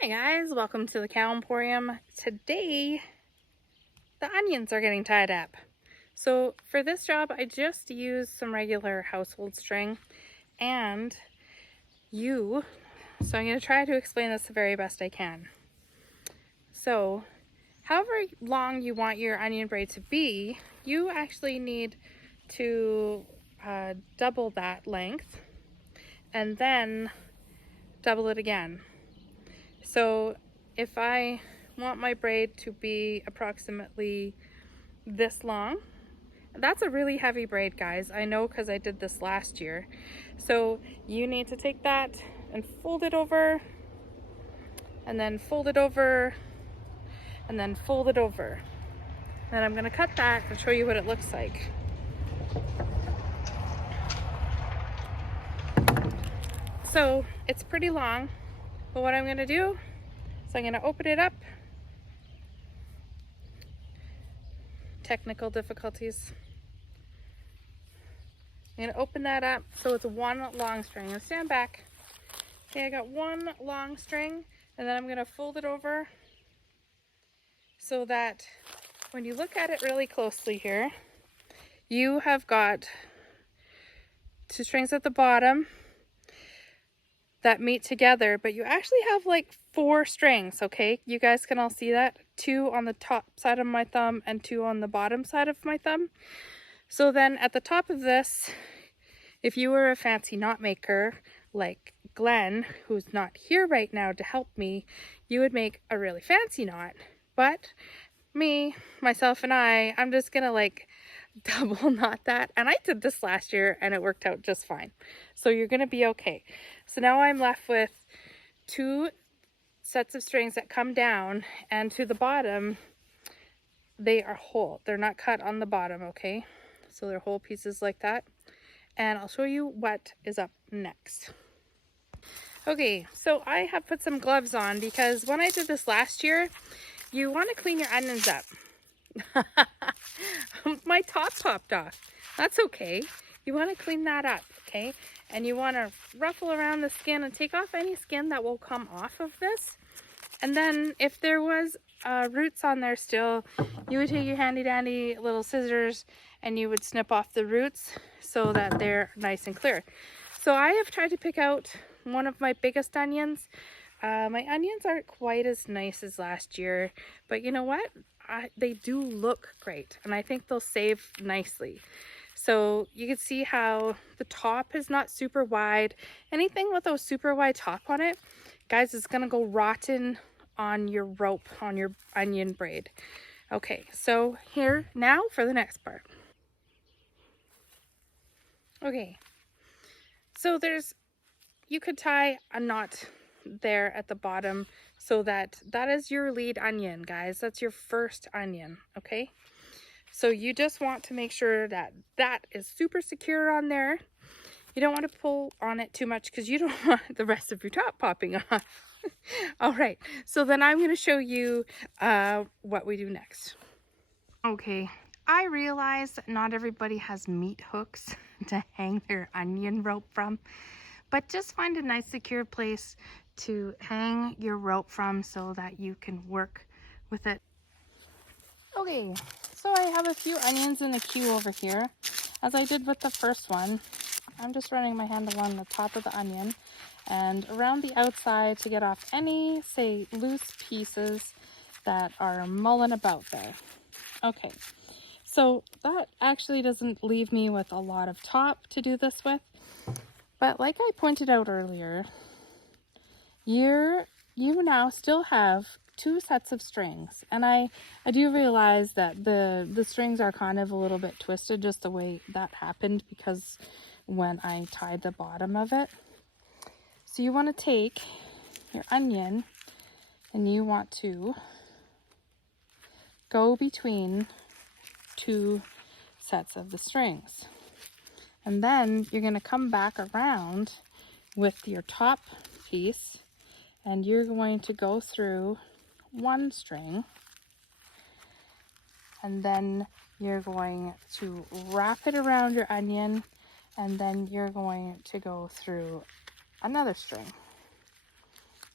Hey guys, welcome to the Cow Emporium. Today, the onions are getting tied up. So for this job, I just used some regular household string and so I'm going to try to explain this the very best I can. So however long you want your onion braid to be, you actually need to double that length and then double it again. So if I want my braid to be approximately this long, that's a really heavy braid, guys. I know because I did this last year. So you need to take that and fold it over, and then fold it over, and then fold it over. And I'm gonna cut that and show you what it looks like. So it's pretty long, but what I'm gonna do is I'm gonna open it up. Technical difficulties. I'm gonna open that up so it's one long string. I'm gonna stand back. Okay, I got one long string, and then I'm gonna fold it over so that when you look at it really closely here, you have got two strings at the bottom that meet together, but you actually have like four strings, okay? You guys can all see that. Two on the top side of my thumb and two on the bottom side of my thumb. So then at the top of this, if you were a fancy knot maker like Glenn, who's not here right now to help me, you would make a really fancy knot. But me, myself, and I'm just gonna like double knot that. And I did this last year and it worked out just fine. So you're gonna be okay. So now I'm left with two sets of strings that come down, and to the bottom, they are whole. They're not cut on the bottom, okay? So they're whole pieces like that. And I'll show you what is up next. Okay, so I have put some gloves on because when I did this last year, you want to clean your onions up. My top popped off. That's okay. You want to clean that up, okay? And you want to ruffle around the skin and take off any skin that will come off of this. And then if there was roots on there still, you would take your handy dandy little scissors and you would snip off the roots so that they're nice and clear. So I have tried to pick out one of my biggest onions. My onions aren't quite as nice as last year, but you know what? They do look great, and I think they'll save nicely. So you can see how the top is not super wide. Anything with a super wide top on it, guys, is gonna go rotten on your rope, on your onion braid. Okay, so here now for the next part. Okay, so you could tie a knot there at the bottom so that is your lead onion, guys. That's your first onion, okay? So you just want to make sure that is super secure on there. You don't want to pull on it too much because you don't want the rest of your top popping off. All right, so then I'm going to show you what we do next. Okay, I realize that not everybody has meat hooks to hang their onion rope from, but just find a nice secure place to hang your rope from so that you can work with it. Okay, so I have a few onions in the queue over here. As I did with the first one, I'm just running my hand along the top of the onion and around the outside to get off any, say, loose pieces that are mulling about there. Okay, so that actually doesn't leave me with a lot of top to do this with. But like I pointed out earlier, you now still have two sets of strings, and I do realize that the strings are kind of a little bit twisted just the way that happened because when I tied the bottom of it. So you want to take your onion and you want to go between two sets of the strings. And then you're going to come back around with your top piece and you're going to go through one string, and then you're going to wrap it around your onion, and then you're going to go through another string.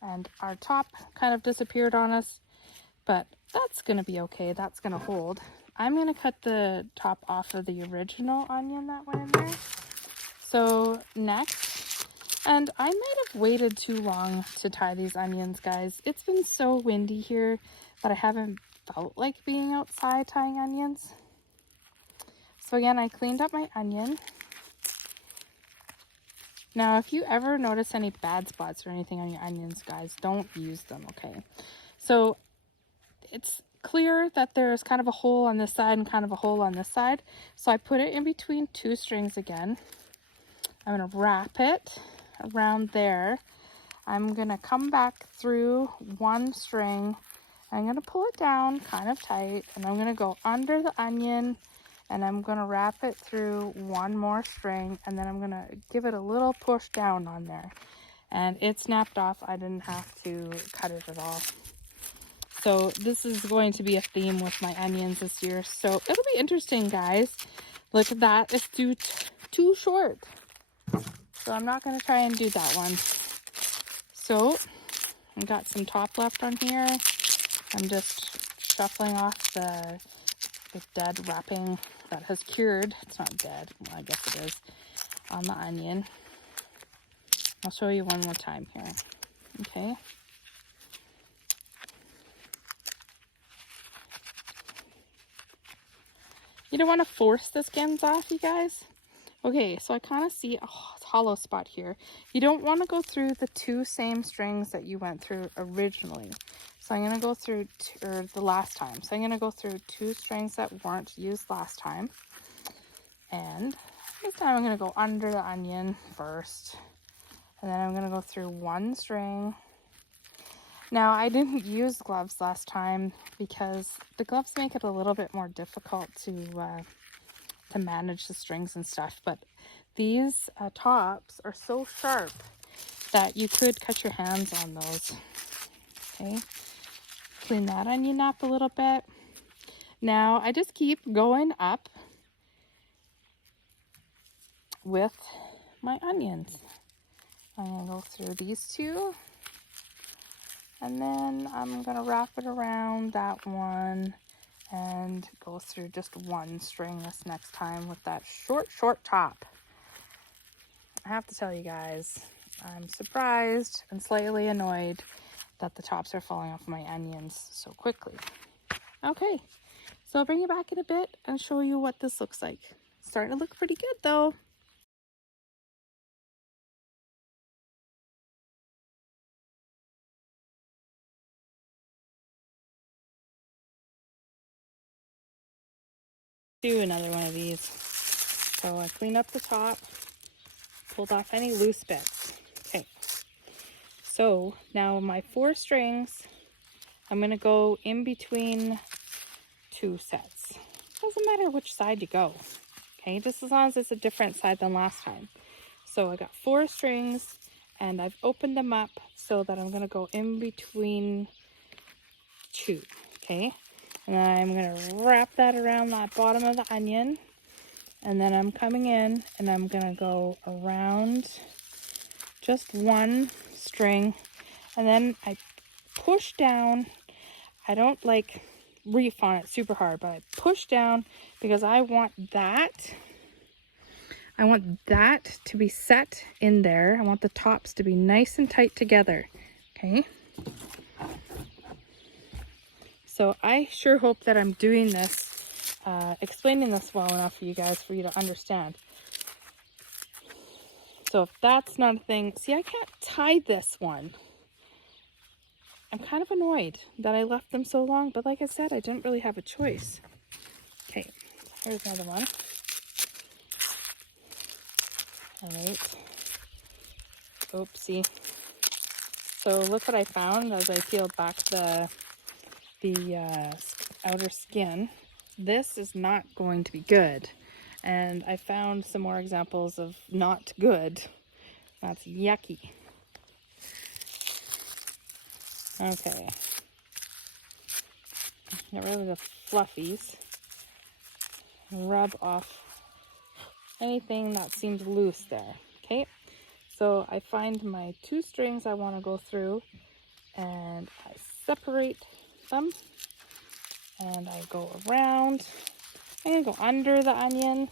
And our top kind of disappeared on us, but that's gonna be okay. That's gonna hold. I'm gonna cut the top off of the original onion that went in there. So next, and I might have waited too long to tie these onions, guys. It's been so windy here that I haven't felt like being outside tying onions. So again, I cleaned up my onion. Now, if you ever notice any bad spots or anything on your onions, guys, don't use them, okay? So it's clear that there's kind of a hole on this side and kind of a hole on this side. So I put it in between two strings again. I'm gonna wrap it around there. I'm gonna come back through one string. I'm gonna pull it down kind of tight, and I'm gonna go under the onion, and I'm gonna wrap it through one more string, and then I'm gonna give it a little push down on there. And it snapped off. I didn't have to cut it at all. So this is going to be a theme with my onions this year. So it'll be interesting, guys. Look at that, it's too short. So I'm not gonna try and do that one. So I've got some top left on here. I'm just shuffling off the dead wrapping that has cured. It's not dead, well, I guess it is, on the onion. I'll show you one more time here. Okay. You don't want to force the skins off, you guys. Okay, so I kind of see a hollow spot here. You don't want to go through the two same strings that you went through originally. So I'm going to go through, or the last time. So I'm going to go through two strings that weren't used last time. And this time I'm going to go under the onion first. And then I'm going to go through one string. Now, I didn't use gloves last time because the gloves make it a little bit more difficult to manage the strings and stuff. But these tops are so sharp that you could cut your hands on those. Okay. Clean that onion up a little bit. Now I just keep going up with my onions. I'm gonna go through these two, and then I'm gonna wrap it around that one and go through just one string this next time with that short top. I have to tell you guys, I'm surprised and slightly annoyed that the tops are falling off my onions so quickly. Okay, so I'll bring you back in a bit and show you what this looks like. It's starting to look pretty good though. Do another one of these. So I cleaned up the top, pulled off any loose bits. Okay, so now my 4 strings, I'm gonna go in between 2 sets. Doesn't matter which side you go, okay, just as long as it's a different side than last time. So I got 4 strings and I've opened them up so that I'm gonna go in between 2, okay? And then I'm gonna wrap that around that bottom of the onion, and then I'm coming in and I'm gonna go around just one string, and then I push down. I don't like reef on it super hard, but I push down because I want that to be set in there. I want the tops to be nice and tight together, okay? So I sure hope that I'm doing this, explaining this well enough for you guys, for you to understand. So if that's not a thing, see, I can't tie this one. I'm kind of annoyed that I left them so long, but like I said, I didn't really have a choice. Okay, here's another one. All right. Oopsie. So look what I found as I peeled back the outer skin. This is not going to be good. And I found some more examples of not good. That's yucky. Okay. Get rid of the fluffies. Rub off anything that seemed loose there. Okay. So I find my 2 strings I want to go through, and I separate them, and I go around. I'm going to go under the onion, and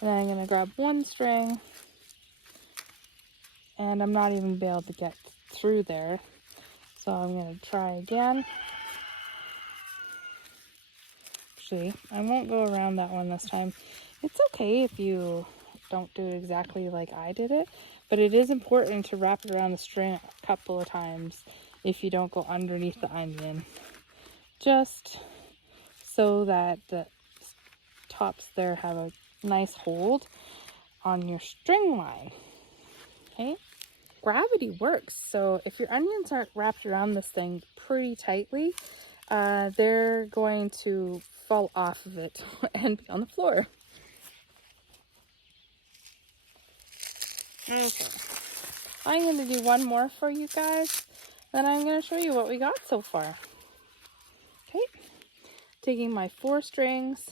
then I'm going to grab one string, and I'm not even able to get through there, so I'm going to try again. Actually, I won't go around that one this time. It's okay if you don't do it exactly like I did it, but it is important to wrap it around the string a couple of times if you don't go underneath the onion, just so that the tops there have a nice hold on your string line. Okay, gravity works, so if your onions aren't wrapped around this thing pretty tightly, they're going to fall off of it and be on the floor. Okay, I'm going to do one more for you guys, then I'm going to show you what we got so far. Okay, taking my 4 strings.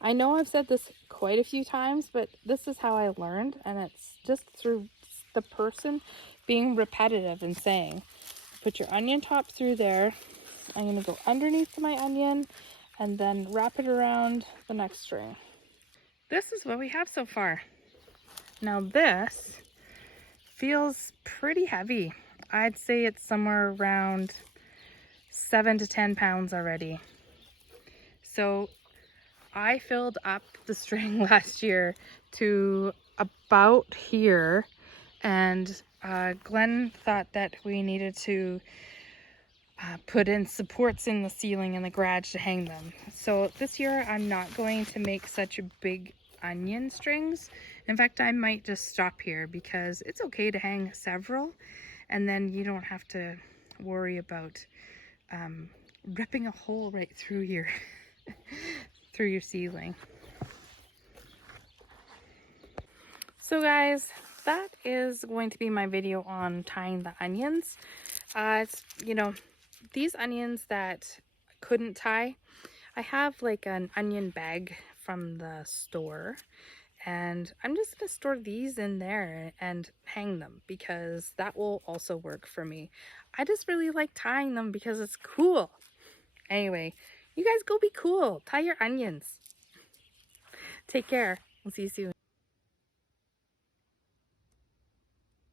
I know I've said this quite a few times, but this is how I learned, and it's just through the person being repetitive and saying, put your onion top through there. I'm going to go underneath my onion and then wrap it around the next string. This is what we have so far. Now this feels pretty heavy. I'd say it's somewhere around 7 to 10 pounds already. So I filled up the string last year to about here, and Glenn thought that we needed to put in supports in the ceiling in the garage to hang them. So this year I'm not going to make such big onion strings. In fact, I might just stop here because it's okay to hang several, and then you don't have to worry about ripping a hole right through your through your ceiling. So guys, that is going to be my video on tying the onions. It's, you know, these onions that couldn't tie, I have like an onion bag from the store, and I'm just gonna store these in there and hang them because that will also work for me. I just really like tying them because it's cool. Anyway, you guys go be cool. Tie your onions. Take care. We'll see you soon.